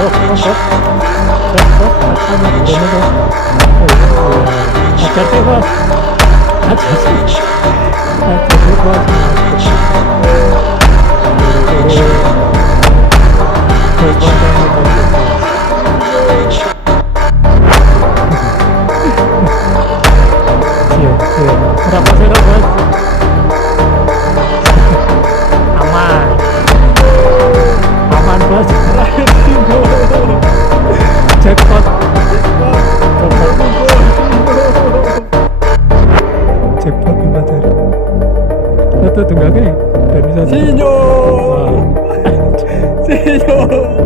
Oh, monggo. Bos, apa ini bos? Oh, iya. Ajar sih bos, ajar sih, ajar sih bos. Bos, bos, siap, siap. Berapa sih bos? Aman, aman bos. Jackpot, jackpot di pasar. Itu tunggaknya organisasi. Sinyo.